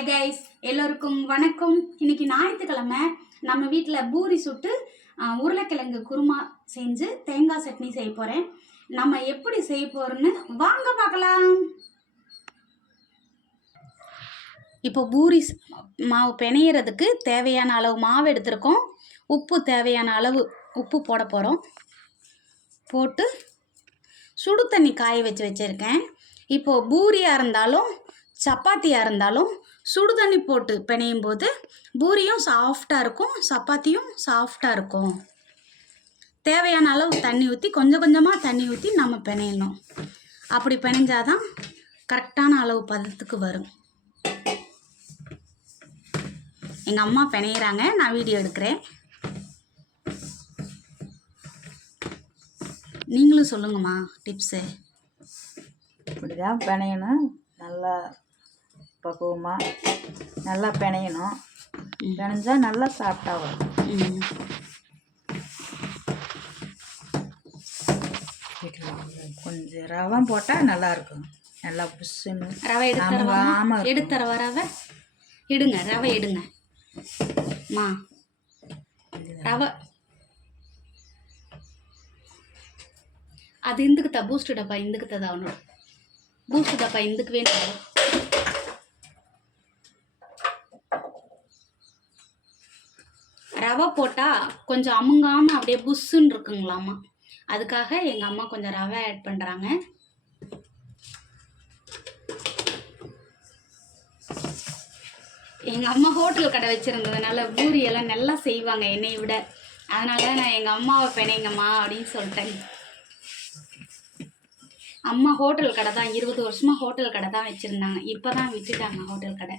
Hi guys, எல்லோருக்கும் வணக்கம். இன்னைக்கு ஞாயிற்றுக்கிழமை நம்ம வீட்டில் பூரி சுட்டு உருளைக்கிழங்கு குருமா செஞ்சு தேங்காய் சட்னி செய்ய போகிறேன். நம்ம எப்படி செய்ய போகிறோன்னு வாங்க பார்க்கலாம். இப்போ பூரி மாவு பிணையிறதுக்கு தேவையான அளவு மாவு எடுத்துருக்கோம். உப்பு தேவையான அளவு உப்பு போட போகிறோம். போட்டு சுடு தண்ணி காய வச்சுருக்கேன். இப்போது பூரியாக இருந்தாலும் சப்பாத்தியாக இருந்தாலும் சுடு தண்ணி போட்டு பிணையும் போது பூரியும் சாஃப்டாக இருக்கும், சப்பாத்தியும் சாஃப்டாக இருக்கும். தேவையான அளவு தண்ணி ஊற்றி கொஞ்சம் கொஞ்சமாக தண்ணி ஊற்றி நம்ம பிணையணும். அப்படி பிணைஞ்சாதான் கரெக்டான அளவு பதத்துக்கு வரும். எங்கள் அம்மா பிணையிறாங்க, நான் வீடியோ எடுக்கிறேன். நீங்களும் சொல்லுங்கம்மா டிப்ஸு. இப்படி தான் பிணையணும். நல்லா பக்குவமாக நல்லா பிணையணும். பிணைஞ்சால் நல்லா சாஃப்டாக வரும். கொஞ்சம் ரவை போட்டால் நல்லாயிருக்கும். நல்லா புஷ்ஷுன்னு ரவை எடுத்துறவா ரவை எடுங்க, ரவை எடுங்க மா. ரவை அது இந்துக்குத்தா பூஸ்ட் டப்பா இந்துக்குத்தா அவனோட பூஸ்ட் டப்பா இந்துக்கு வேணும். ரவை போட்டால் கொஞ்சம் அமுங்காமல் அப்படியே புஷ்ஷுன்னு இருக்குங்களாம்மா. அதுக்காக எங்கள் அம்மா கொஞ்சம் ரவை ஆட் பண்ணுறாங்க. எங்கள் அம்மா ஹோட்டல் கடை வச்சுருந்ததுனால பூரி எல்லாம் நல்லா செய்வாங்க என்னை விட. அதனால நான் எங்கள் அம்மாவை பிணைங்கம்மா அப்படின்னு சொல்லிட்டேன். அம்மா ஹோட்டல் கடை தான் 20 வருஷமாக ஹோட்டல் கடை தான் வச்சுருந்தாங்க. இப்போ தான் விட்டுட்டாங்க ஹோட்டல் கடை.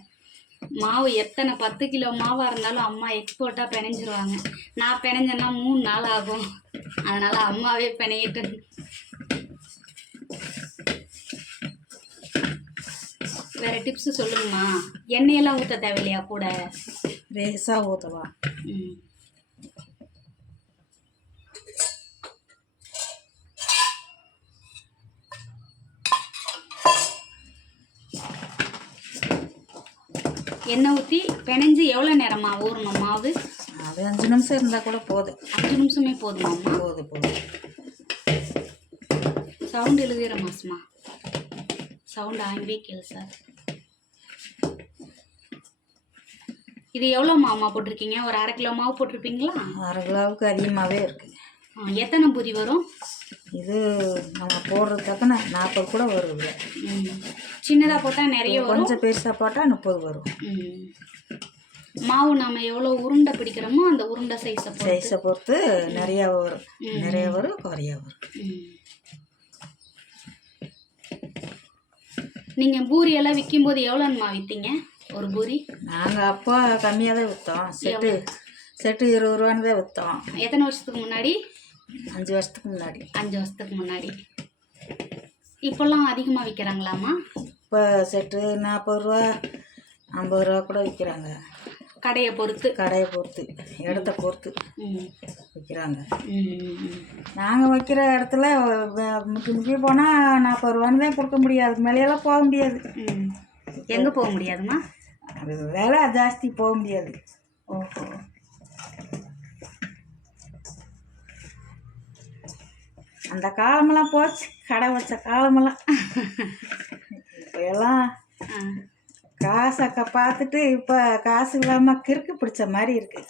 மாவு எத்தனை 10 கிலோ மாவாக இருந்தாலும் அம்மா எக்ஸ்போர்ட்டாக பிணைஞ்சிருவாங்க. நான் பிணைஞ்சேன்னா 3 நாள் ஆகும். அதனால் அம்மாவே பிணையிட்டு. வேறு டிப்ஸு சொல்லுங்கம்மா. எண்ணெயெல்லாம் ஊற்ற தேவையில்லையா? கூட ரேஸாக ஊற்றவா? எண்ணெய் ஊற்றி பிணைஞ்சு எவ்வளோ நேரமா ஊறணும் மாவு? அது 5 நிமிஷம் இருந்தால் கூட போதும். 5 நிமிஷமே போதுமாம்மா? போதும். சவுண்ட் எழுதுகிற மாசமா? சவுண்ட் ஆங்கி கேளு சார். இது எவ்வளோ மாமா போட்டிருக்கீங்க? ஒரு 1/2 கிலோ மாவு போட்டிருப்பீங்களா? 1/2 கிலோவுக்கு அதிகமாகவே இருக்குது. எத்தனை பூரி வரும் இது? நம்ம போடுறது தக்கன 40 கூட வருது. சின்னதாக போட்டால் நிறைய வரும், கொஞ்சம் பெருசாக போட்டால் 30 வரும். மாவு நம்ம எவ்வளோ உருண்டை பிடிக்கிறோமோ அந்த உருண்டை சைஸை பொறுத்து நிறையா வரும் குறையா வரும். நீங்கள் பூரி எல்லாம் விற்கும்போது எவ்வளோங்கம்மா விற்றீங்க ஒரு பூரி? நாங்கள் அப்போ கம்மியாக தான் விற்றோம். செட்டு 20 ரூபான்னு தான் விற்றோம். எத்தனை வருஷத்துக்கு முன்னாடி? 5 வருஷத்துக்கு முன்னாடி. 5 வருஷத்துக்கு முன்னாடி. இப்போல்லாம் அதிகமாக விற்கிறாங்களாம்மா? இப்போ செட்டு 40 ரூபா 50 ரூபா கூட விற்கிறாங்க. கடையை பொறுத்து இடத்த பொறுத்து விற்கிறாங்க. நாங்கள் வைக்கிற இடத்துல முக்கி போனால் 40 ரூபான்னு தான் கொடுக்க முடியாது. அதுக்கு மேலேயெல்லாம் போக முடியாது. எங்கே போக முடியாதுமா? அது விலை ஜாஸ்தி, போக முடியாது. ஓஹோ. அந்த காலமெல்லாம் போச்சு, கடை வச்ச காலமெல்லாம். இப்போ எல்லாம் காசை பார்த்துட்டு இப்போ காசு இல்லாமல் கிறுக்கு பிடிச்ச மாதிரி இருக்கு.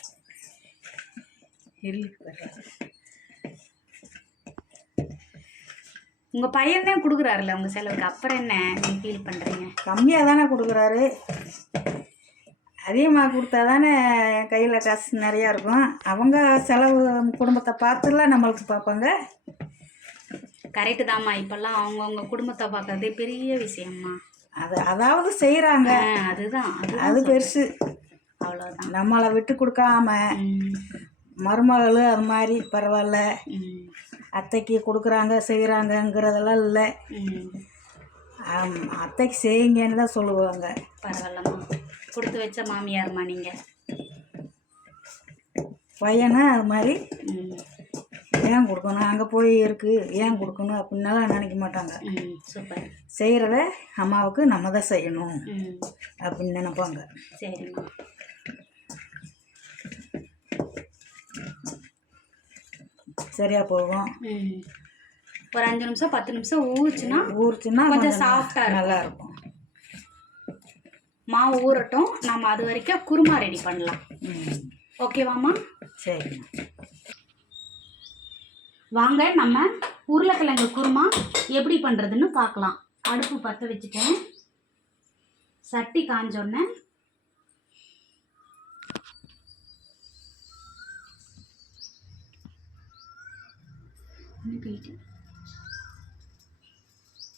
உங்கள் பையன்தான் கொடுக்குறாருல்ல உங்கள் செலவுக்கு, அப்புறம் என்ன நீங்கள் ஃபீல் பண்ணுறீங்க? கம்மியாக தானே கொடுக்குறாரு. அதிகமாக கொடுத்தா தானே கையில் காசு நிறையா இருக்கும். அவங்க செலவு குடும்பத்தை பார்த்துலாம் நம்மளுக்கு பார்ப்பாங்க. கரெக்டு தாம்மா. இப்போல்லாம் அவங்கவுங்க குடும்பத்தை பார்க்கறதே பெரிய விஷயம்மா. அதாவது செய்கிறாங்க, அதுதான் அது பெருசு. அவ்வளோதான். நம்மளை விட்டு கொடுக்காம மருமகள் அது மாதிரி பரவாயில்ல, அத்தைக்கு கொடுக்குறாங்க செய்கிறாங்கங்கிறதெல்லாம் இல்லை. அத்தைக்கு செய்யுங்கன்னு தான் சொல்லுவாங்க. பரவாயில்லம்மா, கொடுத்து வச்ச மாமியார்மா நீங்கள். பையனை அது மாதிரி ஏன் கொடுக்கணும், அங்கே போய் இருக்குது ஏன் கொடுக்கணும் அப்படின்னாலாம் நினைக்க மாட்டாங்க. சூப்பர். செய்கிறத அம்மாவுக்கு நம்ம தான் செய்யணும் அப்படின்னு நினைப்பாங்க. சரிம்மா. சரியா போகும். ஒரு 5 நிமிஷம் 10 நிமிஷம் ஊறுச்சுன்னா கொஞ்சம் சாஃப்டாக நல்லா இருக்கும். மாவு ஊறட்டும், நம்ம அது வரைக்கும் குருமா ரெடி பண்ணலாம். ஓகேவாம்மா? சரிம்மா. வாங்க நம்ம உருளைக்கிழங்கு குருமா எப்படி பண்ணுறதுன்னு பார்க்கலாம். அடுப்பு பற்ற வச்சுட்டேன். சட்டி காஞ்சோடனே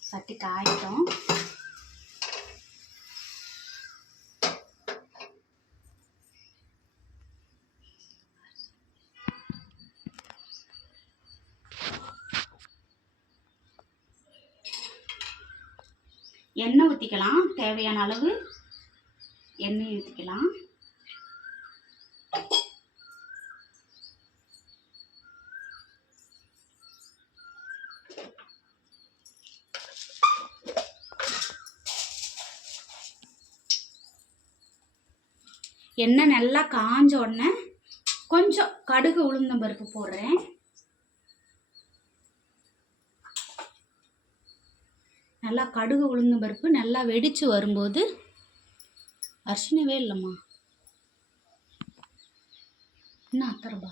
சட்டி காயிட்டோம். எண்ணெய் ஊற்றிக்கலாம். தேவையான அளவு எண்ணெய் ஊற்றிக்கலாம். எண்ணெய் நல்லா காஞ்ச உடனே கொஞ்சம் கடுகு உளுந்தம் பருப்பு போடுறேன். நல்லா கடுகு உளுந்தம் பருப்பு நல்லா வெடித்து வரும்போது அரிசினவே இல்லைம்மா, என்ன அத்தரபா,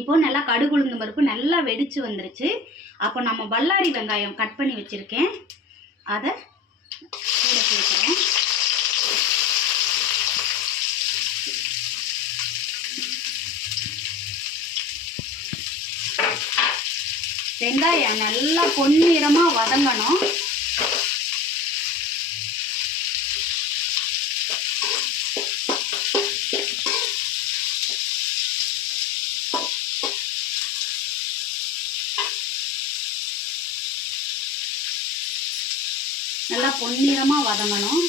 இப்போ நல்லா கடுகு உளுந்தம் பருப்பு நல்லா வெடித்து வந்துருச்சு. அப்போ நம்ம பல்லாரி வெங்காயம் கட் பண்ணி வச்சுருக்கேன், அதை கூட சேர்க்குறேன். வெங்காயம் நல்லா பொன்னிறமாக வதங்கணும். நல்லா பொன்னிறமாக வதங்கணும்.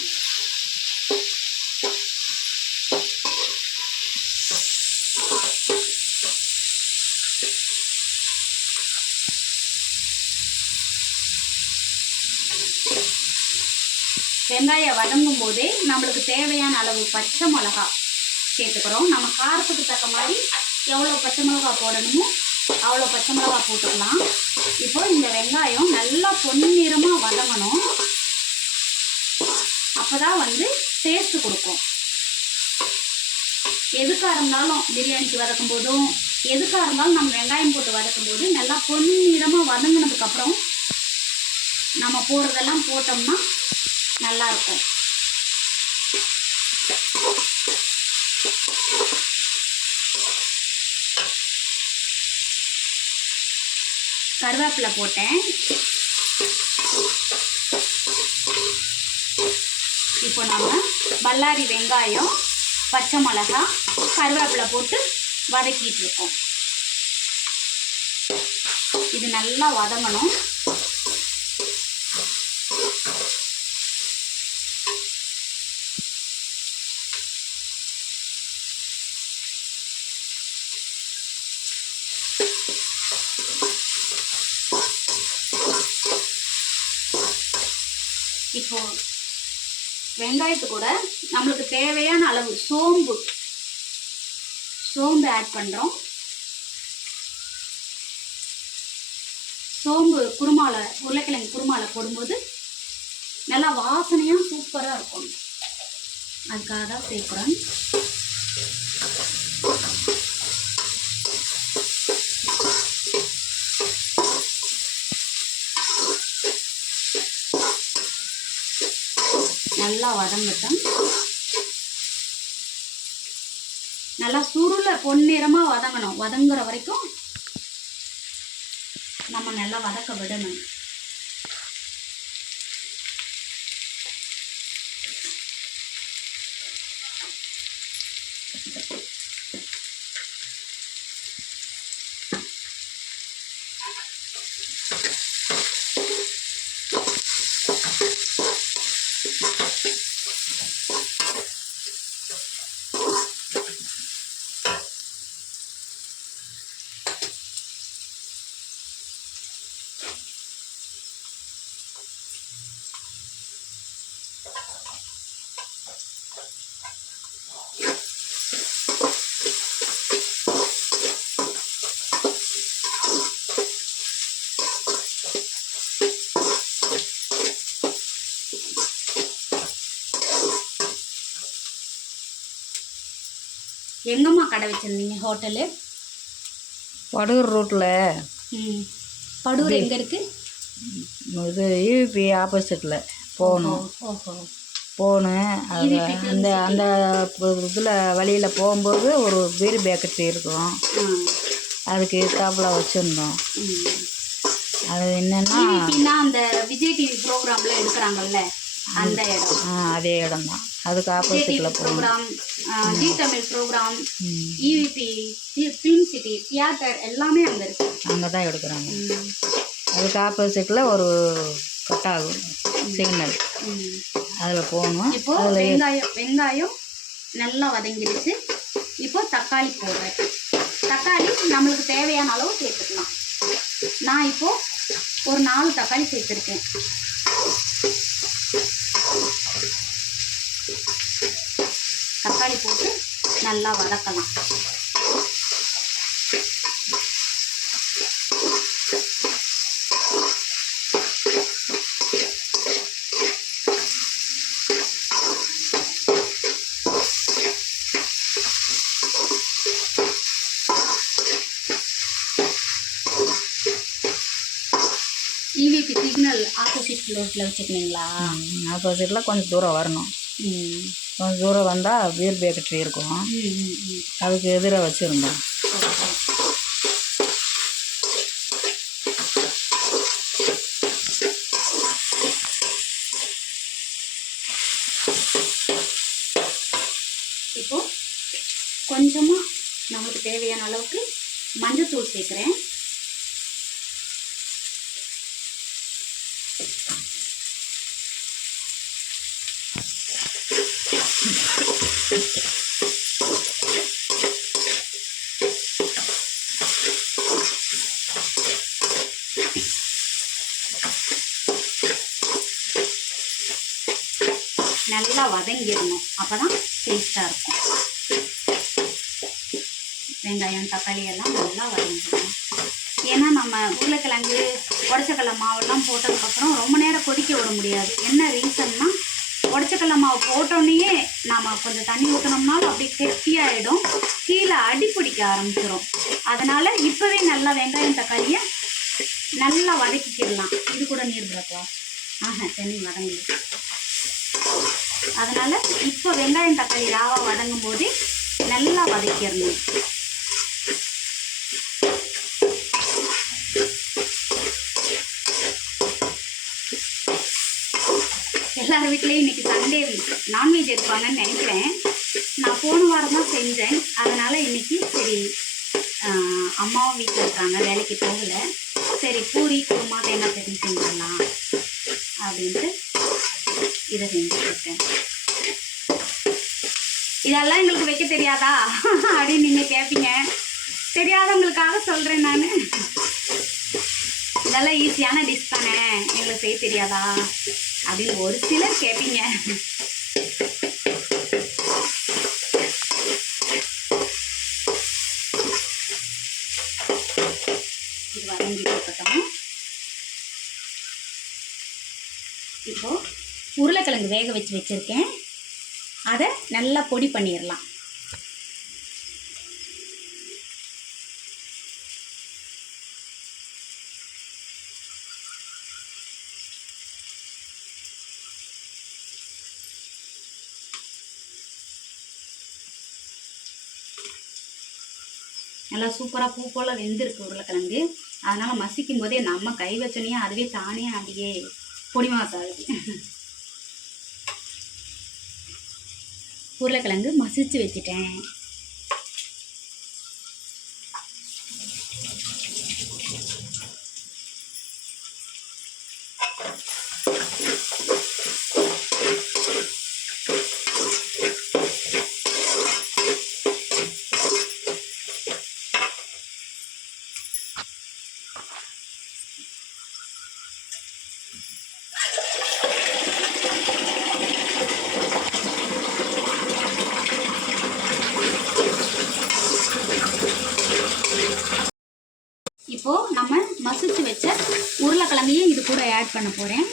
வெங்காயம் வதங்கும் போதே நம்மளுக்கு தேவையான அளவு பச்சை மிளகா சேர்த்துக்கிறோம். நம்ம காரத்துக்கு தக்க மாதிரி எவ்வளோ பச்சை மிளகா போடணுமோ அவ்வளோ பச்சை மிளகா போட்டுக்கலாம். இப்போ இந்த வெங்காயம் நல்லா பொன்னிறமாக வதங்கணும். அப்போ தான் டேஸ்ட்டு கொடுக்கும். எதுக்காக இருந்தாலும் பிரியாணிக்கு வதக்கும் போதும் எதுக்காக இருந்தாலும் நம்ம வெங்காயம் போட்டு வதக்கும் போது நல்லா பொன்னிறமாக வதங்கினதுக்கப்புறம் நம்ம போடுறதெல்லாம் போட்டோம்னா நல்லாயிருக்கும். கருவேப்பிலை போட்டேன். இப்போ நம்ம பல்லாரி வெங்காயம் பச்சை மிளகா கருவேப்பிலை போட்டு வதக்கிட்டு இருக்கோம். இது நல்லா வதங்கணும். இப்போ வெங்காயத்து கூட நம்மளுக்கு தேவையான அளவு சோம்பு ஆட் பண்ணுறோம். சோம்பு குருமாவில் உருளைக்கிழங்கு குருமாவில் போடும்போது நல்லா வாசனையாக சூப்பராக இருக்கும். அதுக்காக தான் சேர்க்குறேன். நல்லா வதங்கட்டும். நல்லா சுருள பொன்னிறமாக வதங்கணும். வதங்குற வரைக்கும் நம்ம நல்லா வதக்க விடணும். எங்கம்மா கடை வச்சுருந்தீங்க ஹோட்டலு? படூர் ரோட்டில். படூர் எங்கே இருக்குது? இது யூபி ஆப்போசிட்டில் போகணும். ஓஹோ. போகணும். அது அந்த அந்த இதில் வழியில் போகும்போது ஒரு பீர் பேக்கரி இருக்கும். அதுக்கு எதிர்த்தாப்புல வச்சுருந்தோம். அது என்னென்னா அந்த விஜய் டிவி ப்ரோக்ராமில் எடுக்கிறாங்கல்ல அந்த இடம். அதே இடம் தான். அதுக்கு ஆப்போசிட்டில் programme, Zee Tamil programme, EVP film city theatre எல்லாமே அங்கே இருக்குது. அங்கே தான் எடுக்கிறாங்க. அதுக்கு ஆப்போசிட்டில் ஒரு கட்டாகும் சிக்னல், அதில் போகணும். இப்போ வெங்காயம் நல்லா வதங்கிடுச்சு. இப்போ தக்காளி போடுறேன். தக்காளி நம்மளுக்கு தேவையான அளவு சேர்த்துக்கலாம். நான் இப்போது ஒரு 4 தக்காளி சேர்த்துருக்கேன். தக்காளி போட்டு நல்லா வதக்கலாம். இவிபி சிக்னல் ஆப்போசிட் ரோட்டில் வச்சுருக்கீங்களா? ஆப்போசிட்டில் கொஞ்சம் தூரம் வரணும். கொஞ்சம் தூரம் வந்தால் பீர் பேக்கரி இருக்கும். அதுக்கு எதிராக வச்சுருந்தோம். இப்போது கொஞ்சமாக நம்மளுக்கு தேவையான அளவுக்கு மஞ்சத்தூள் சேர்க்குறேன். நல்லா வதங்கிடணும். அப்போ தான் டேஸ்ட்டாக இருக்கும். வெங்காயம் தக்காளி எல்லாம் நல்லா வதங்கிடணும். ஏன்னா நம்ம உருளைக்கிழங்கு உடச்சக்கடலை மாவெல்லாம் போட்டதுக்கப்புறம் ரொம்ப நேரம் கொதிக்க விட முடியாது. என்ன ரீசன்னா, உடச்சக்கடலை மாவு போட்டோன்னே நாம் கொஞ்சம் தண்ணி ஊற்றினோம்னாலும் அப்படி கெட்டியாகிடும், கீழே அடி பிடிக்க ஆரம்பிச்சிடும். அதனால் இப்போவே நல்லா வெங்காயம் தக்காளியை நல்லா வதக்கிக்கிடலாம். இது கூட நீர் பிறக்கலாம். தண்ணி வதங்குது. அதனால் இப்போ வெங்காயம் தக்காளி ராவா வதங்கும் போதே நல்லா வதக்கிடணும். எல்லார் வீட்லேயும் இன்றைக்கி சண்டே நான்வெஜ் எடுப்பாங்கன்னு நினைக்கிறேன். நான் போன வாரம் தான் செஞ்சேன். அதனால் இன்றைக்கி சரி, அம்மாவும் வீட்டில் இருக்காங்க, வேலைக்கு போகலை. சரி பூரி குருமா தேங்காய் சட்னி செஞ்சிடலாம் அப்படின்ட்டு இதை செஞ்சுருக்கேன். இதெல்லாம் எங்களுக்கு வைக்க தெரியாதா அப்படின்னு நீங்கள் கேட்பீங்க. தெரியாதவங்களுக்காக சொல்கிறேன் நான். இதெல்லாம் ஈஸியான டிஷ் தானே, எங்களுக்கு செய்ய தெரியாதா அப்படின்னு ஒரு சிலர் கேட்பீங்க. இது வதங்கி இருக்கட்டும். இப்போது உருளைக்கிழங்கு வேக வச்சுருக்கேன். அதை நல்லா பொடி பண்ணிடலாம். நல்லா சூப்பராக பூ போல் வெந்திருக்கு உருளைக்கிழங்கு. அதனால் மசிக்கும் போதே நம்ம கை வச்சோன்னே அதுவே தானே அப்படியே பொடி மாசாகுது. உருளைக்கிழங்கு மசிச்சு வச்சுட்டேன். இப்போது நம்ம மசிச்சு வச்ச உருளைக்கிழங்கையும் இது கூட ஆட் பண்ண போகிறேன்.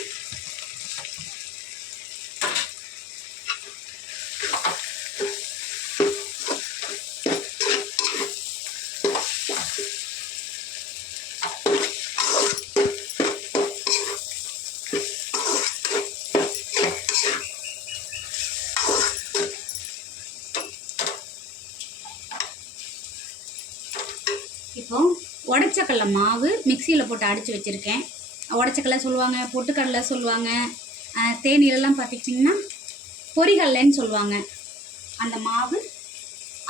உடச்சக்கடலை மாவு மிக்சியில் போட்டு அடித்து வச்சுருக்கேன். உடச்சக்கடலை சொல்லுவாங்க, பொட்டுக்கடலை சொல்லுவாங்க, தேனிலெல்லாம் பார்த்திங்கன்னா பொரிகடலைன்னு சொல்லுவாங்க. அந்த மாவு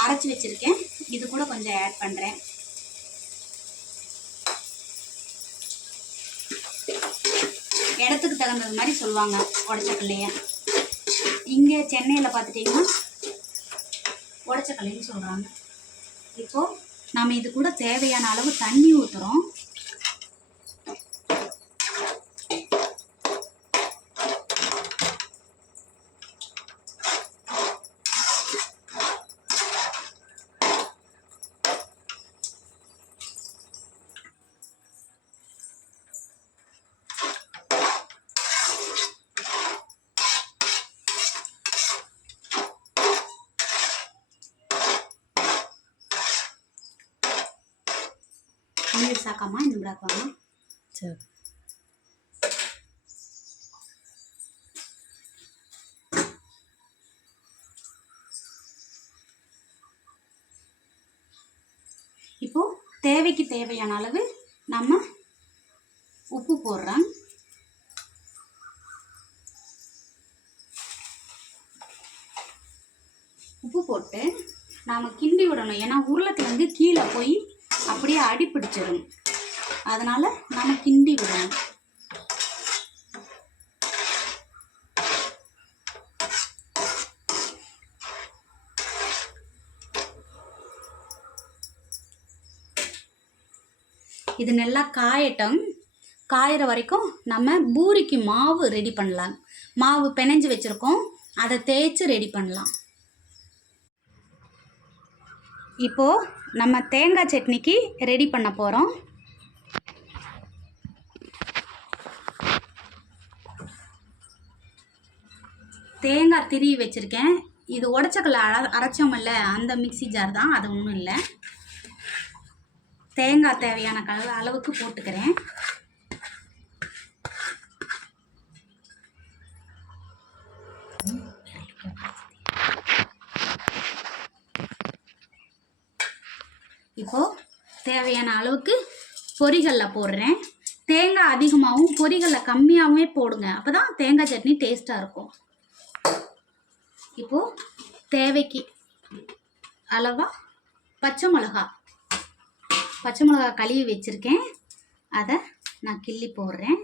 அரைச்சி வச்சுருக்கேன். இது கூட கொஞ்சம் ஆட் பண்ணுறேன். இடத்துக்கு தகுந்தது மாதிரி சொல்லுவாங்க உடச்சக்கல்லைய. இங்கே சென்னையில் பார்த்துட்டிங்கன்னா உடச்சக்கல்லைன்னு சொல்கிறாங்க. இப்போது நம்ம இது கூட தேவையான அளவு தண்ணி ஊற்றுறோம். ನೀರು ಸಾಕಮ್ಮ ಇನ್ನು ಬಿಡಾಕಮ್ಮ. சரி. இப்போ தேவைக்கு தேவையான அளவு நம்ம உப்பு போடுறோம். உப்பு போட்டு நாம் கிண்டி விடணும். ஏன்னா உருளைக்கிழங்கு கீழே போய் அப்படியே அடி பிடிச்சிடும். அதனால் நம்ம கிண்டி விடணும். இது நல்லா காயட்டும். காயிற வரைக்கும் நம்ம பூரிக்கு மாவு ரெடி பண்ணலாம். மாவு பிணைஞ்சு வச்சுருக்கோம், அதை தேய்ச்சி ரெடி பண்ணலாம். இப்போது நம்ம தேங்காய் சட்னிக்கு ரெடி பண்ண போகிறோம். தேங்காய் திரி வச்சுருக்கேன். இது உடச்சக்கல்ல அரைச்சோமில்ல, அந்த மிக்ஸி ஜார் தான், அது ஒன்றும் இல்லை. தேங்காய் தேவையான அளவுக்கு போட்டுக்கிறேன். இப்போது தேவையான அளவுக்கு பொரிகடலை போடுறேன். தேங்காய் அதிகமாகவும் பொரிகடலை கம்மியாகவே போடுங்க, அப்போ தான் தேங்காய் சட்னி டேஸ்ட்டாக இருக்கும். இப்போது தேவைக்கு அளவாக பச்சை மிளகா கழுவி வச்சுருக்கேன், அதை நான் கிள்ளி போடுறேன்.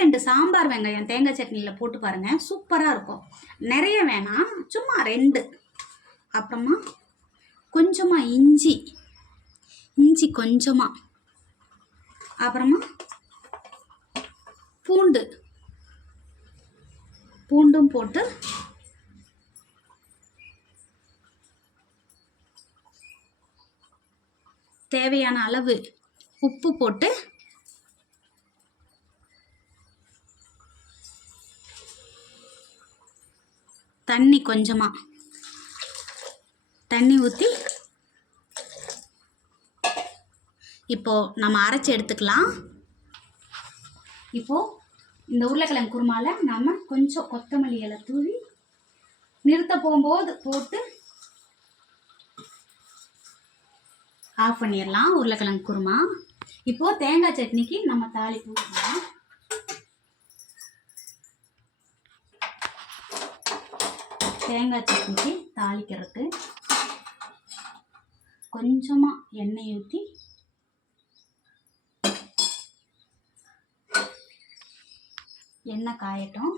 ரெண்டு சாம்பார் வெங்காயம் தேங்காய் சட்னியில் போட்டு பாருங்கள், சூப்பராக இருக்கும். நிறைய வேணாம், சும்மா 2. அப்புறமா கொஞ்சமாக இஞ்சி கொஞ்சமாக, அப்புறமா பூண்டும் போட்டு தேவையான அளவு உப்பு போட்டு கொஞ்சமாக தண்ணி ஊற்றி இப்போது நம்ம அரைச்சி எடுத்துக்கலாம். இப்போது இந்த உருளைக்கிழங்கு குருமாவில் நம்ம கொஞ்சம் கொத்தமல்லி இலை தூவி நிறுத்த போகும்போது போட்டு ஆஃப் பண்ணிடலாம் உருளைக்கிழங்கு குருமா. இப்போது தேங்காய் சட்னிக்கு நம்ம தாளிப்பு ஊற்றலாம். தேங்காய் சட்னிக்கு தாளிக்கிறதுக்கு கொஞ்சமாக எண்ணெய் ஊற்றி எண்ணெய் காயட்டும்.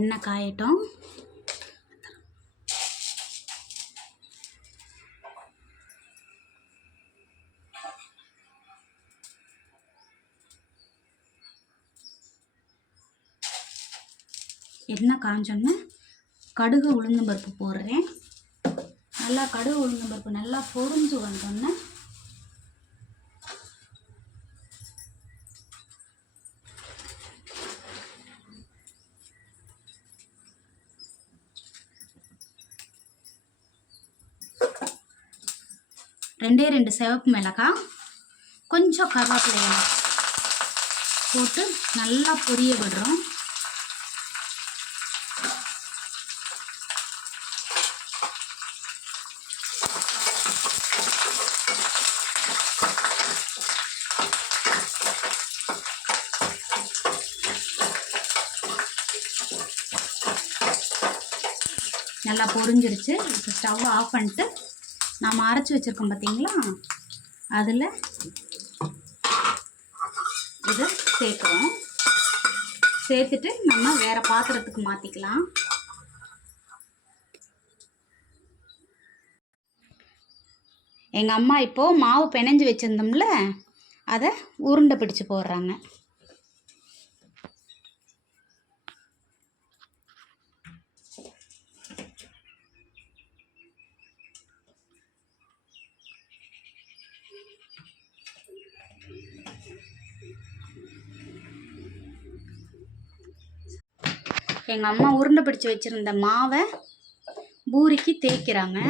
எண்ணெய் காயட்டும். எண்ணெய் காஞ்சோன்னு கடுகு உளுந்தம்பருப்பு போடுறேன். நல்லா கடுகு உளுந்தம்பருப்பு நல்லா பொரிஞ்சு வந்தோன்னே 2 சிவப்பு மிளகாய், கொஞ்சம் கருவேப்பிலை இலை போட்டு நல்லா பொரிய விடுறோம். நல்லா பொரிஞ்சிருச்சு. இப்போ ஸ்டவ் ஆஃப் பண்ணிட்டு நாம் அரைச்சி வச்சுருக்கோம் பார்த்தீங்களா, அதில் இதை சேர்க்குறோம். சேர்த்துட்டு நம்ம வேறு பாத்திரத்துக்கு மாற்றிக்கலாம். எங்கள் அம்மா இப்போது மாவு பிணைஞ்சு வச்சுருந்தோம்ல, அதை உருண்டை பிடிச்சு போடுறாங்க. எங்கள் அம்மா உருண்டை பிடிச்சி வச்சுருந்த மாவை பூரிக்கு தேய்க்கிறாங்க.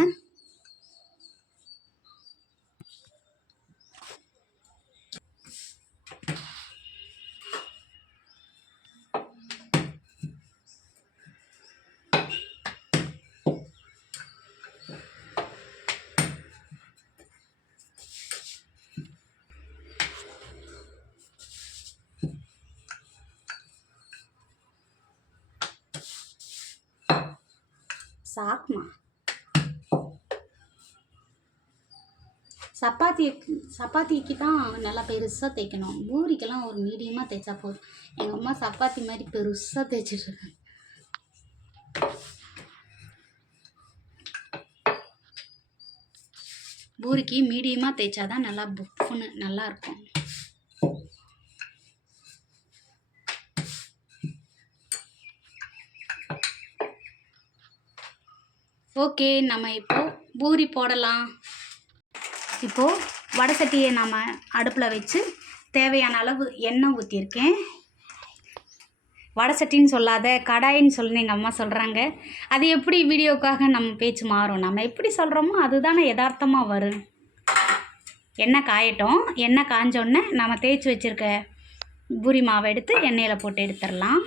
சாக்குமா சப்பாத்திக்கு தான் நல்லா பெருசாக தேய்க்கணும். பூரிக்கெல்லாம் ஒரு மீடியமாக தேய்ச்சா போதும். எங்கள் அம்மா சப்பாத்தி மாதிரி பெருசாக தேய்ச்சிட்ருக்காங்க. பூரிக்கு மீடியமாக தேய்ச்சாதான் நல்லா புஃப்னு நல்லாயிருக்கும். ஓகே, நம்ம இப்போது பூரி போடலாம். இப்போது வடை சட்டியை நம்ம அடுப்பில் வச்சு தேவையான அளவு எண்ணெய் ஊற்றிருக்கேன். வடை சட்டின்னு சொல்லாத கடாயின்னு சொல்லுன்னு எங்கள் அம்மா சொல்கிறாங்க. அது எப்படி வீடியோக்காக நம்ம பேச்சு மாறும்? நம்ம எப்படி சொல்கிறோமோ அதுதானே யதார்த்தமாக வரும். எண்ணெய் காயட்டும். எண்ணெய் காஞ்சோடனே நம்ம தேய்ச்சி வச்சுருக்க பூரி மாவை எடுத்து எண்ணெயில் போட்டு எடுத்துடலாம்.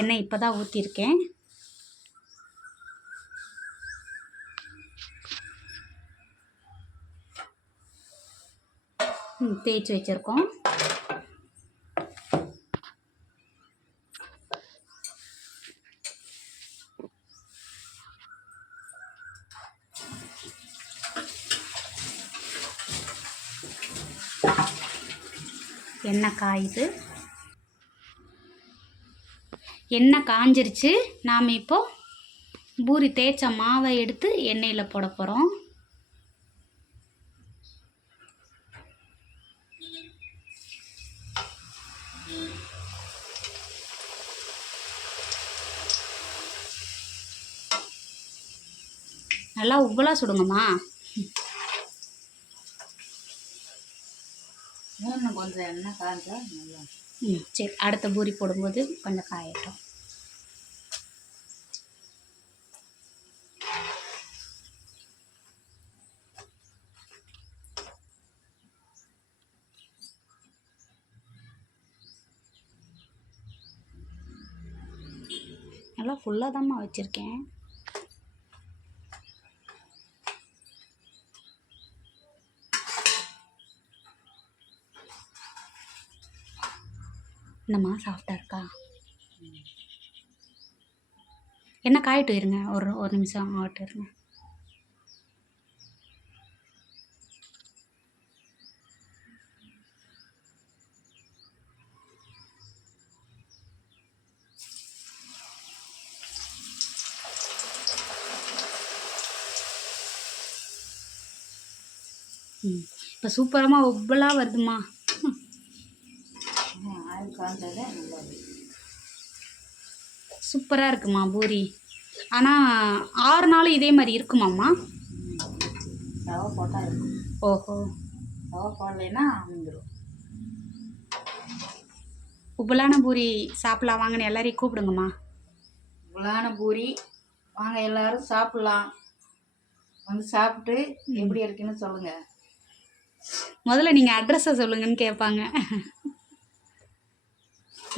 எண்ணெய் இப்போ தான் ஊற்றிருக்கேன். தேய்ச்சி வச்சுருக்கோம். எண்ணெய் காயுது. எண்ணெய் காஞ்சிருச்சு. நாம் இப்போது பூரி தேய்ச்ச மாவை எடுத்து எண்ணெயில் போட போகிறோம். நல்லா உப்பலாக சுடுங்கம்மா. கொஞ்சம் எண்ணெய் காய்ச்சா நல்லா. சரி, அடுத்த பூரி போடும்போது கொஞ்சம் காயட்டும். நல்லா ஃபுல்லாக தான்மா வச்சுருக்கேன். என்னம்மா சாஃப்டாக இருக்கா? என்ன காயிட்டு இருங்க, ஒரு நிமிஷம் ஆகட்டும் இருங்க. இப்போ சூப்பரமாக உப்பலாக வருதுமா. சூப்பராக இருக்குமா பூரி. ஆனால் 6 நாளும் இதே மாதிரி இருக்குமாம்மா? தவா போட்டால் இருக்கும். ஓஹோ, தவா போடலைன்னா வந்துடும். உப்பலான பூரி சாப்பிட்லாம் வாங்கன்னு எல்லாரையும் கூப்பிடுங்கம்மா. உப்பலான பூரி வாங்க, எல்லோரும் சாப்பிட்லாம். வந்து சாப்பிட்டு எப்படி இருக்குன்னு சொல்லுங்கள். முதல்ல நீங்கள் அட்ரஸை சொல்லுங்கன்னு கேட்பாங்க.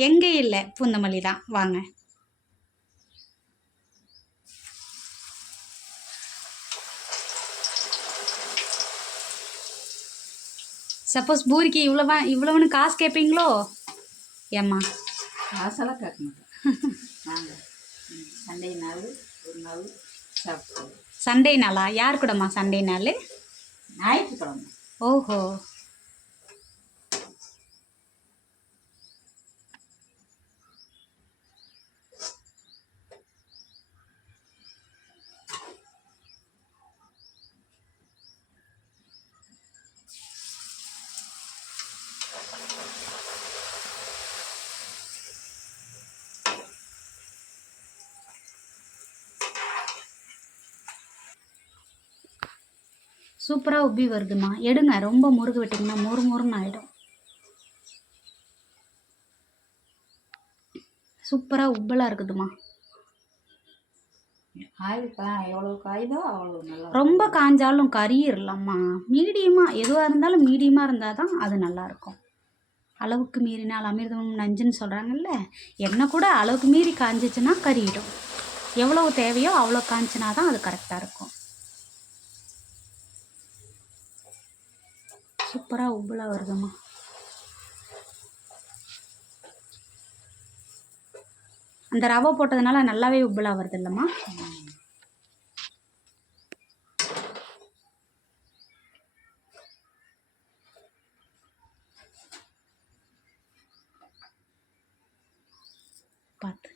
எங்கே இல்லை, பூந்தமல்லி தான், வாங்க. சப்போஸ் பூரிக்கு இவ்வளோன்னு காசு கேட்பீங்களோ? ஏம்மா காசெல்லாம் கேட்க மாட்டோம். நாங்கள் சண்டே நாள் ஒரு நாள் சாப்பிடுவோம். சண்டே நாளா? யார் கூடம்மா சண்டே நாள்? ஞாயிற்றுக்கிழமை. ஓஹோ. சூப்பராக உப்பி வருதுமா. எடுங்க, ரொம்ப முறுக்கு விட்டிங்கன்னா மொறுன்னு ஆகிடும். சூப்பராக உப்பலாக இருக்குதுமா. எவ்வளோ காயுதோ அவ்வளோ நல்லா. ரொம்ப காஞ்சாலும் கறியிடலாம்மா. மீடியமாக எதுவாக இருந்தாலும் மீடியமாக இருந்தால் தான் அது நல்லாயிருக்கும். அளவுக்கு மீறினால் அமிர்தம் நஞ்சுன்னு சொல்கிறாங்கல்ல, எண்ணெய் கூட அளவுக்கு மீறி காஞ்சிச்சுன்னா கறியிடும். எவ்வளோ தேவையோ அவ்வளோ காஞ்சினா தான் அது கரெக்டாக இருக்கும். சூப்பராக உப்பலாக வருதுமா. அந்த ரவை போட்டதுனால நல்லாவே உப்பலாக வருது இல்லைம்மா? பார்த்து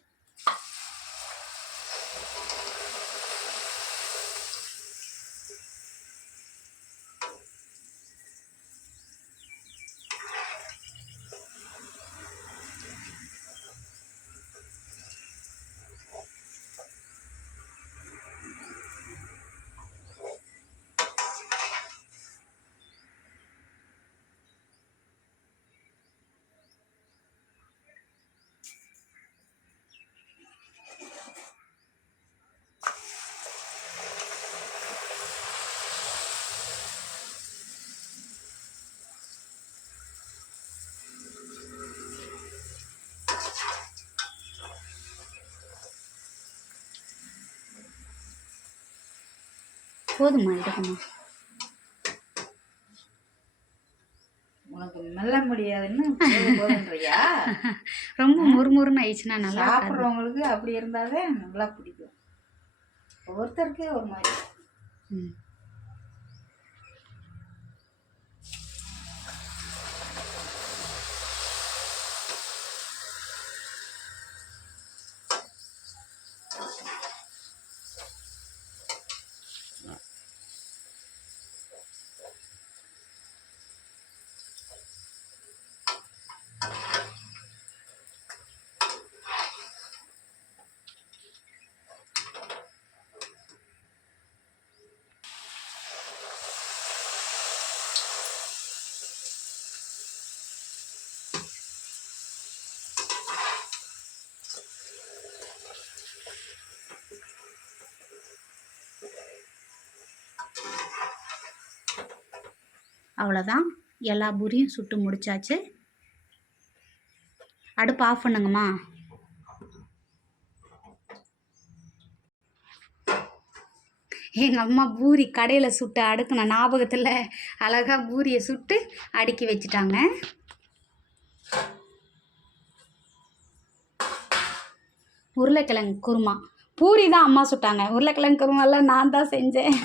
போதுமா, எடுக்குமா? உனக்கு மெல்ல முடியாதுன்னு போதுன்றியா? ரொம்ப முறுமுறுன்னு ஆயிடுச்சுன்னா நல்லா சாப்பிட்றவங்களுக்கு அப்படி இருந்தாலே நல்லா பிடிக்கும். ஒவ்வொருத்தருக்கு ஒரு மாதிரி. அவ்வளோதான், எல்லா பூரியும் சுட்டு முடிச்சாச்சு. அடுப்பு ஆஃப் பண்ணுங்கம்மா. எங்கள் அம்மா பூரி கடையில் சுட்டு அடுக்கின ஞாபகத்தில் அழகாக பூரியை சுட்டு அடுக்கி வச்சுட்டாங்க. உருளைக்கிழங்கு குருமா. பூரி தான் அம்மா சுட்டாங்க, உருளைக்கிழங்கு குருமாலாம் நான் தான் செஞ்சேன்.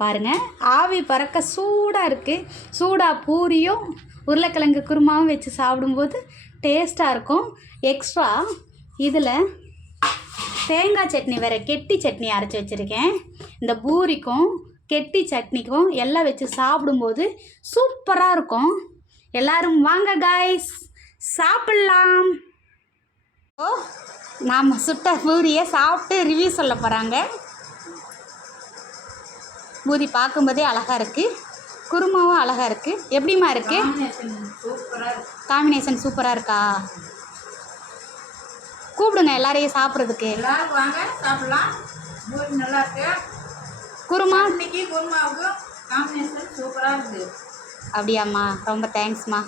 பாருங்கள், ஆவி பறக்க சூடாக இருக்குது. சூடாக பூரியும் உருளைக்கிழங்கு குருமாவும் வச்சு சாப்பிடும்போது டேஸ்ட்டாக இருக்கும். எக்ஸ்ட்ரா இதில் தேங்காய் சட்னி வேறு, கெட்டி சட்னி அரைச்சி வச்சுருக்கேன். இந்த பூரிக்கும் கெட்டி சட்னிக்கும் எல்லாம் வச்சு சாப்பிடும்போது சூப்பராக இருக்கும். எல்லோரும் வாங்க காய்ஸ், சாப்பிட்லாம். நாம் சுட்ட பூரியை சாப்பிட்டு ரிவ்யூ சொல்ல போகிறாங்க. பூரி பார்க்கும்போதே அழகாக இருக்குது, குருமாவும் அழகாக இருக்குது. எப்படிமா இருக்குது? காம்பினேஷன் சூப்பராக இருக்கா? கூப்பிடுங்க எல்லாரையும் சாப்பிட்றதுக்கு. எல்லாரும் வாங்க சாப்பிட்லாம். பூரி நல்லா இருக்கு. குருமா இன்னைக்கு குருமாவுக்கு காம்பினேஷன் சூப்பராக இருக்குது. அப்படியாம்மா, ரொம்ப தேங்க்ஸ்மா.